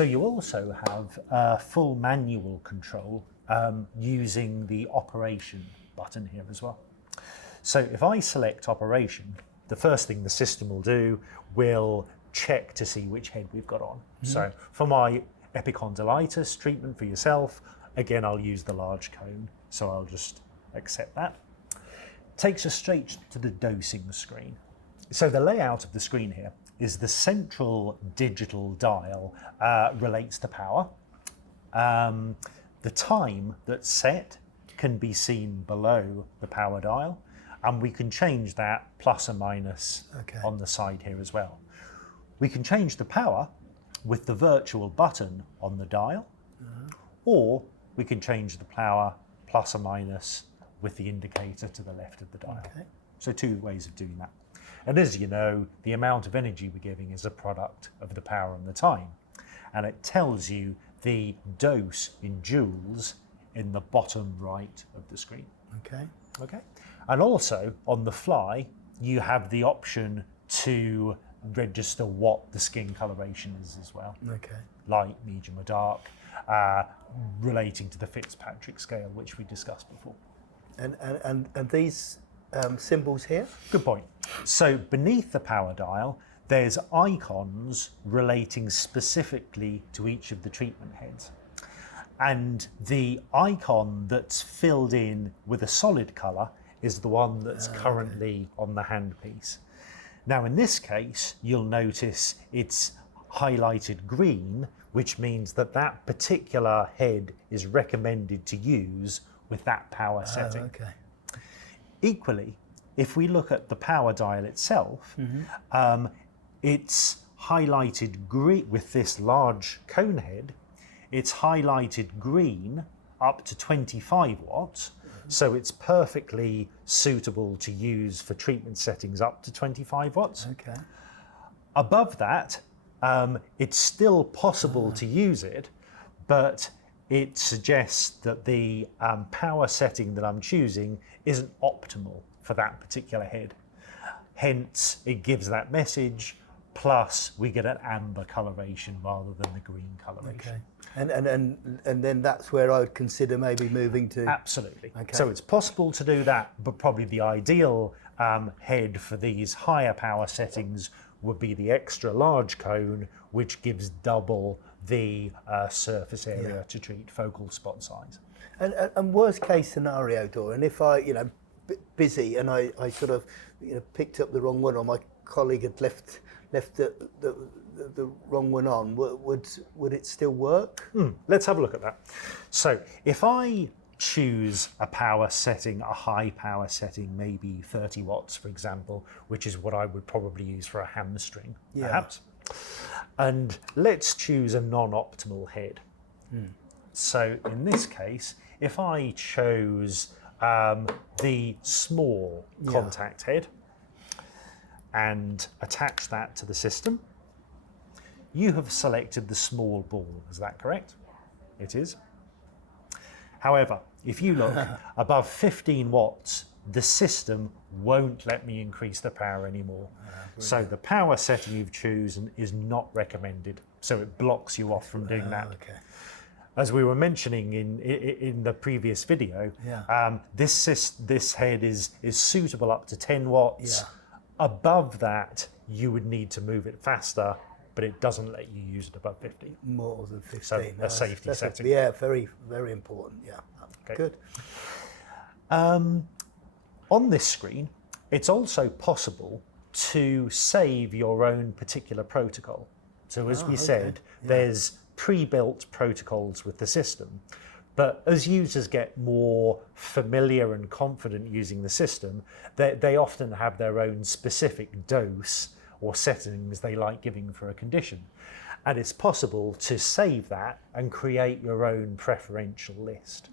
So you also have full manual control using the operation button here as well. So if I select operation, the first thing the system will do will check to see which head we've got on. So for my epicondylitis treatment for yourself, again, I'll use the large cone. So I'll just accept that. Takes us straight to the dosing screen. So the layout of the screen here is the central digital dial relates to power. The time that's set can be seen below the power dial, and we can change that plus or minus on the side here as well. We can change the power with the virtual button on the dial, or we can change the power plus or minus with the indicator to the left of the dial. So two ways of doing that. And as you know, the amount of energy we're giving is a product of the power and the time. And it tells you the dose in joules in the bottom right of the screen. Okay. And also on the fly, you have the option to register what the skin coloration is as well. Light, medium or dark, relating to the Fitzpatrick scale, which we discussed before. And these symbols here? Good point. So beneath the power dial, there's icons relating specifically to each of the treatment heads. And the icon that's filled in with a solid colour is the one that's currently on the handpiece. Now in this case, you'll notice it's highlighted green, which means that that particular head is recommended to use with that power setting. Equally, if we look at the power dial itself, it's highlighted green with this large cone head. It's highlighted green up to 25 watts, so it's perfectly suitable to use for treatment settings up to 25 watts. Above that, it's still possible to use it, but it suggests that the power setting that I'm choosing isn't optimal for that particular head. Hence, it gives that message, plus we get an amber coloration rather than the green coloration. And then that's where I would consider maybe moving to? Absolutely. So it's possible to do that, but probably the ideal head for these higher power settings would be the extra large cone, which gives double the surface area to treat focal spot size. And worst case scenario, Dorian, if I, busy and I sort of, picked up the wrong one, or my colleague had left the wrong one on, would it still work? Let's have a look at that. So if I choose a power setting, a high power setting, maybe 30 watts, for example, which is what I would probably use for a hamstring, perhaps. And let's choose a non-optimal head. So in this case, if I chose the small contact head and attach that to the system, you have selected the small ball, is that correct? It is. However, if you look above 15 watts, the system won't let me increase the power anymore. So the power setting you've chosen is not recommended. So it blocks you off from doing that. As we were mentioning in the previous video, this head is suitable up to 10 watts. Above that, you would need to move it faster, but it doesn't let you use it above 50. More than 15. So a safety setting. Very, very important. Good. On this screen, it's also possible to save your own particular protocol. So as we said, there's pre-built protocols with the system, but as users get more familiar and confident using the system, they often have their own specific dose or settings they like giving for a condition. And it's possible to save that and create your own preferential list.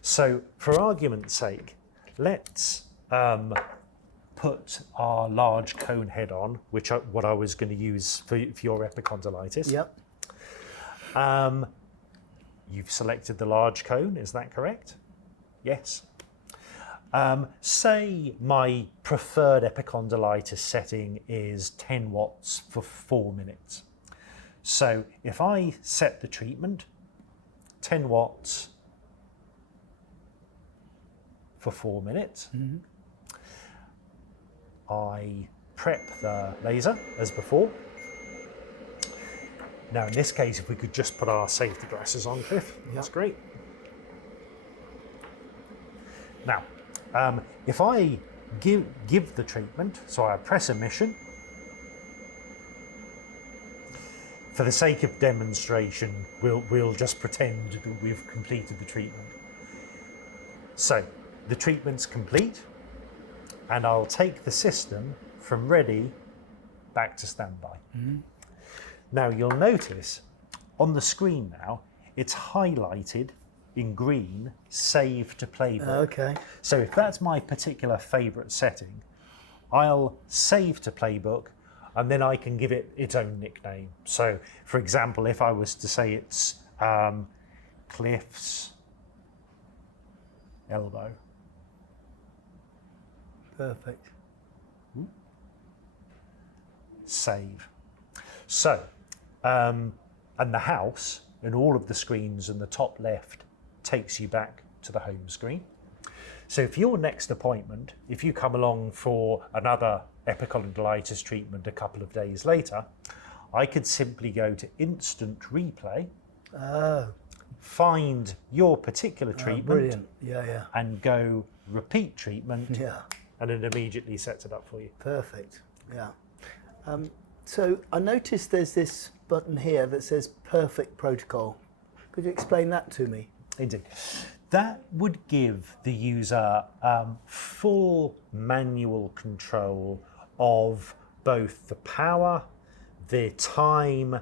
So for argument's sake, let's put our large cone head on, what I was going to use for your epicondylitis. You've selected the large cone, is that correct? Yes. Say my preferred epicondylitis setting is 10 watts for 4 minutes. So if I set the treatment, 10 watts for 4 minutes, I prep the laser as before. Now in this case, if we could just put our safety glasses on, Cliff, that's great. Now, if I give the treatment, so I press emission, for the sake of demonstration, we'll just pretend that we've completed the treatment. So the treatment's complete, and I'll take the system from ready back to standby. Now you'll notice on the screen now, it's highlighted in green, save to playbook. Okay. So if that's my particular favorite setting, I'll save to playbook, and then I can give it its own nickname. So for example, if I was to say it's Cliff's elbow. Perfect. Save. So, and the house and all of the screens in the top left takes you back to the home screen. So for your next appointment, if you come along for another epicondylitis treatment a couple of days later, I could simply go to instant replay, find your particular treatment, Brilliant. Yeah. and go repeat treatment, Yeah. and it immediately sets it up for you. Perfect. Yeah. So I noticed there's this button here that says perfect protocol. Could you explain that to me? Indeed. That would give the user full manual control of both the power, the time,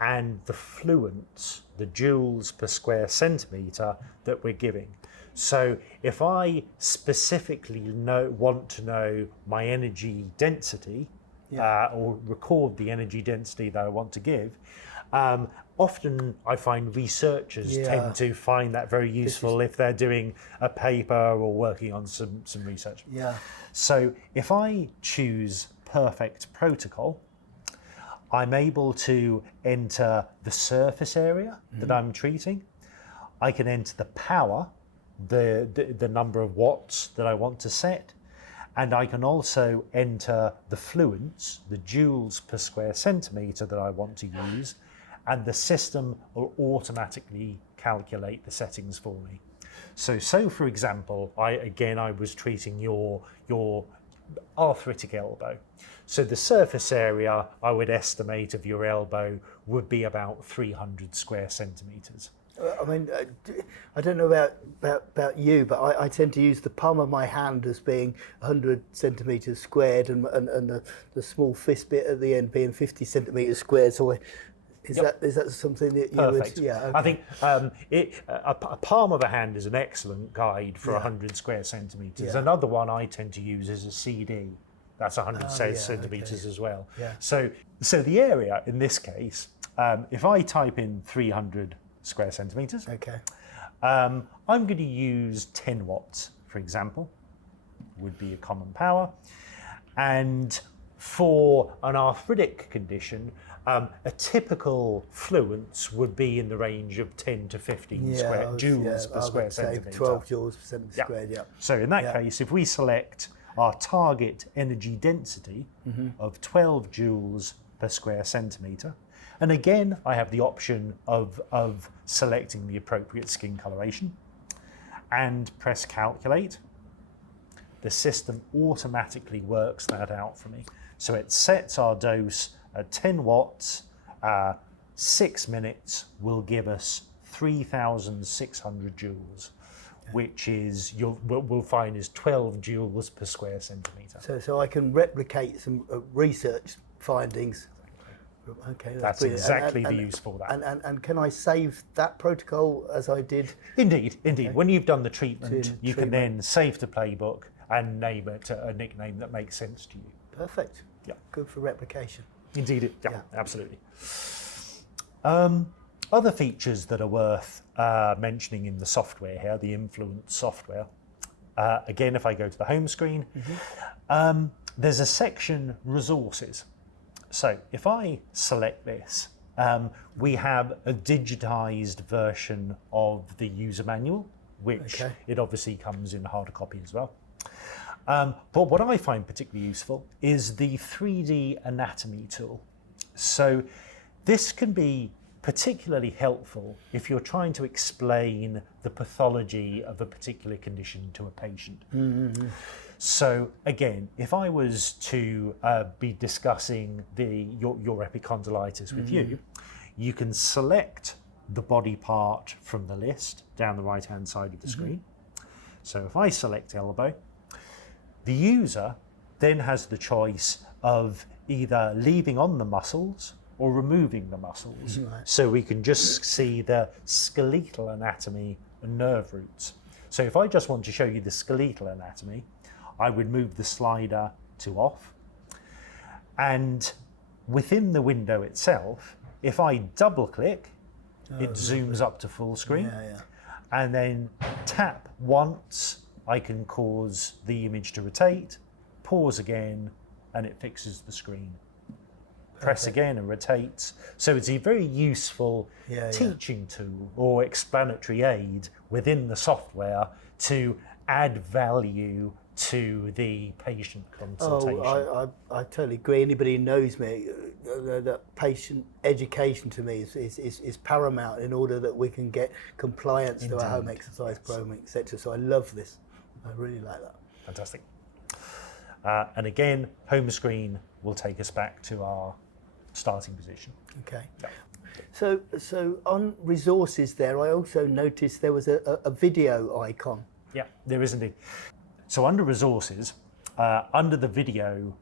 and the fluence, the joules per square centimetre that we're giving. So if I specifically want to know my energy density, or record the energy density that I want to give, often I find researchers tend to find that very useful if they're doing a paper or working on some research. Yeah. So if I choose perfect protocol, I'm able to enter the surface area that I'm treating. I can enter the power, the number of watts that I want to set. And I can also enter the fluence, the joules per square centimetre that I want to use, and the system will automatically calculate the settings for me. So for example, I was treating your arthritic elbow. So the surface area I would estimate of your elbow would be about 300 square centimetres. I mean, I don't know about you, but I tend to use the palm of my hand as being 100 centimetres squared, and the small fist bit at the end being 50 centimetres squared. So is that something that you Perfect. would? Yeah. Okay. I think a palm of a hand is an excellent guide for 100 square centimetres. Yeah. Another one I tend to use is a CD. That's 100 centimetres as well. Yeah. So the area in this case, if I type in 300 square centimetres, I'm going to use 10 watts, for example, would be a common power. And for an arthritic condition, a typical fluence would be in the range of 10 to 15 joules per square centimetre. 12 joules per centimetre squared, yeah. So in that case, if we select our target energy density of 12 joules per square centimetre, and again, I have the option of selecting the appropriate skin coloration and press calculate. The system automatically works that out for me. So it sets our dose at 10 watts, 6 minutes will give us 3,600 joules, which is, we'll find is 12 joules per square centimetre. So I can replicate some research findings. Okay, that's exactly the use for that. And can I save that protocol as I did? Indeed. Okay. When you've done the treatment, you can then save the playbook and name it a nickname that makes sense to you. Perfect. Yeah. Good for replication. Indeed. Absolutely. Other features that are worth mentioning in the software here, the Influence software. Again, if I go to the home screen, there's a section resources. So if I select this, We have a digitized version of the user manual, which it obviously comes in harder copy as well. But what I find particularly useful is the 3D anatomy tool. So this can be particularly helpful if you're trying to explain the pathology of a particular condition to a patient. So again, if I was to be discussing your epicondylitis with you, you can select the body part from the list down the right-hand side of the screen. So if I select elbow, the user then has the choice of either leaving on the muscles or removing the muscles. So we can just see the skeletal anatomy and nerve roots. So if I just want to show you the skeletal anatomy, I would move the slider to off. And within the window itself, if I double click, it zooms up to full screen. And then tap once, I can cause the image to rotate, pause again, and it fixes the screen. Press again and rotates. So it's a very useful teaching tool or explanatory aid within the software to add value to the patient consultation. I totally agree. Anybody who knows me, that patient education to me is paramount in order that we can get compliance to our home exercise program, etc. So I love this. I really like that. Fantastic. And again, home screen will take us back to our starting position. Okay. So on resources there, I also noticed there was a video icon. Yeah, there is indeed. So under resources, under the video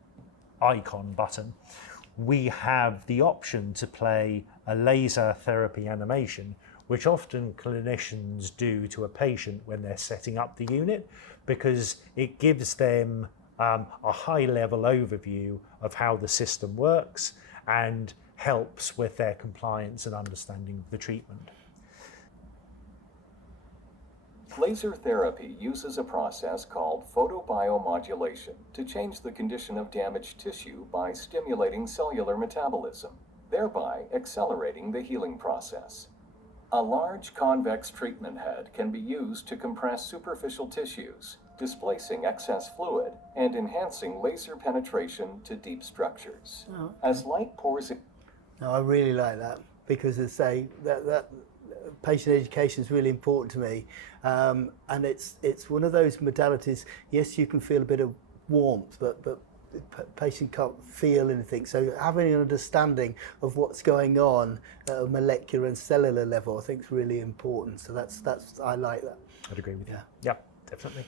icon button, we have the option to play a laser therapy animation, which often clinicians do to a patient when they're setting up the unit, because it gives them a high-level overview of how the system works and helps with their compliance and understanding of the treatment. Laser therapy uses a process called photobiomodulation to change the condition of damaged tissue by stimulating cellular metabolism, thereby accelerating the healing process. A large convex treatment head can be used to compress superficial tissues, displacing excess fluid and enhancing laser penetration to deep structures. As light pours in... No, I really like that, because as I say, that patient education is really important to me, and it's one of those modalities. Yes, you can feel a bit of warmth, but the patient can't feel anything. So having an understanding of what's going on at a molecular and cellular level, I think is really important. So that's I like that. I'd agree with you. Yeah, definitely.